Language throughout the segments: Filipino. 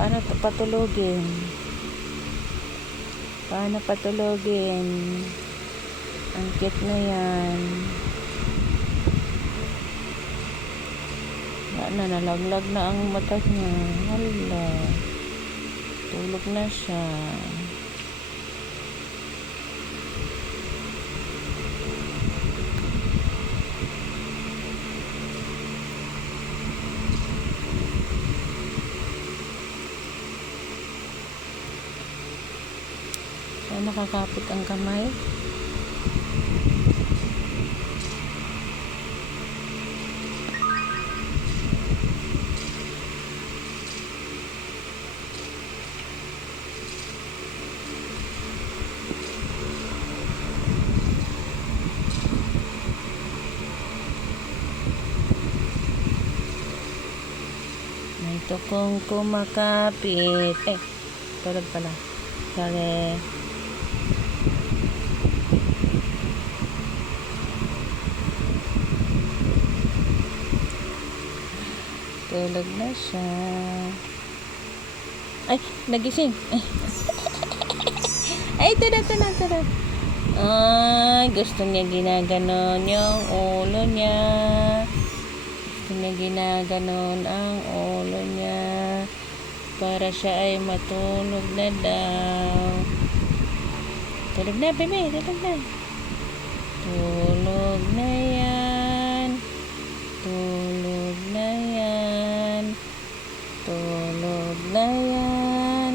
Paano to patulogin? Paano patulogin? Ang cute na yan. Na, nalaglag na ang mata niya. Hala. Tulog na siya. Saan nakakapit ang kamay? May tukong kumakapit. Eh, tulog pala. Sorry. Tulog na siya. Ay, nagising. Ay, tada, tada, tada. Ay, gusto niya ginaganon yung ulo niya. Gusto niya ginaganon ang ulo niya. Para siya ay matulog na daw. Tulog na, bebe. Tulog na. Tulog na yan. Tulog na yan. Tulog na yan.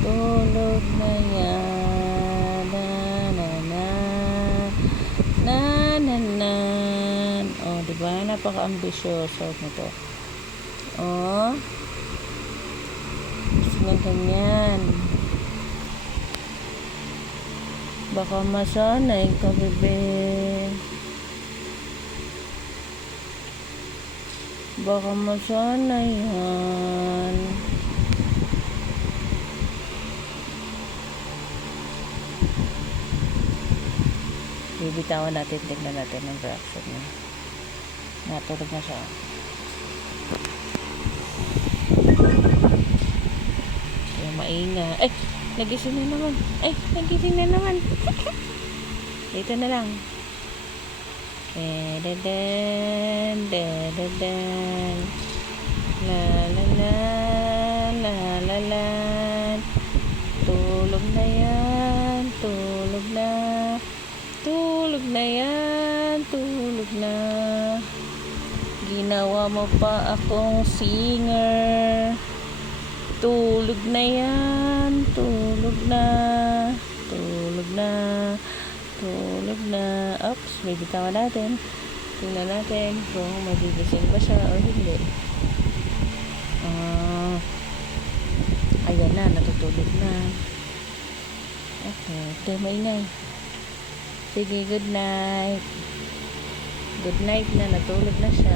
Tulog na yan. Na na na. Na na na. Oh, di ba? Napaka-ambisyoso nito. Oh. Gusto niya ganyan. Baka masanay ka, bebe. Baka masanay yan. Bibitawan natin, tignan natin ang reaction niya. Natulog na siya. Kaya mainga. Ay! Nagising na naman. Ay! Nagising na naman. Dito na lang. Da-da-dan, da-da-dan. La la la, la la la. Tulog na yan, tulog na. Tulog na yan, tulog na. Ginawa mo pa akong singer. Tulog na yan, tulog na. Tulog na. Tulog na. Oops, may bitawan natin. Tingnan natin kung magigising ba siya o hindi. Ah, ayan na, natutulog na. Okay, ito maingay. Sige, good night. Good night na, natulog na siya.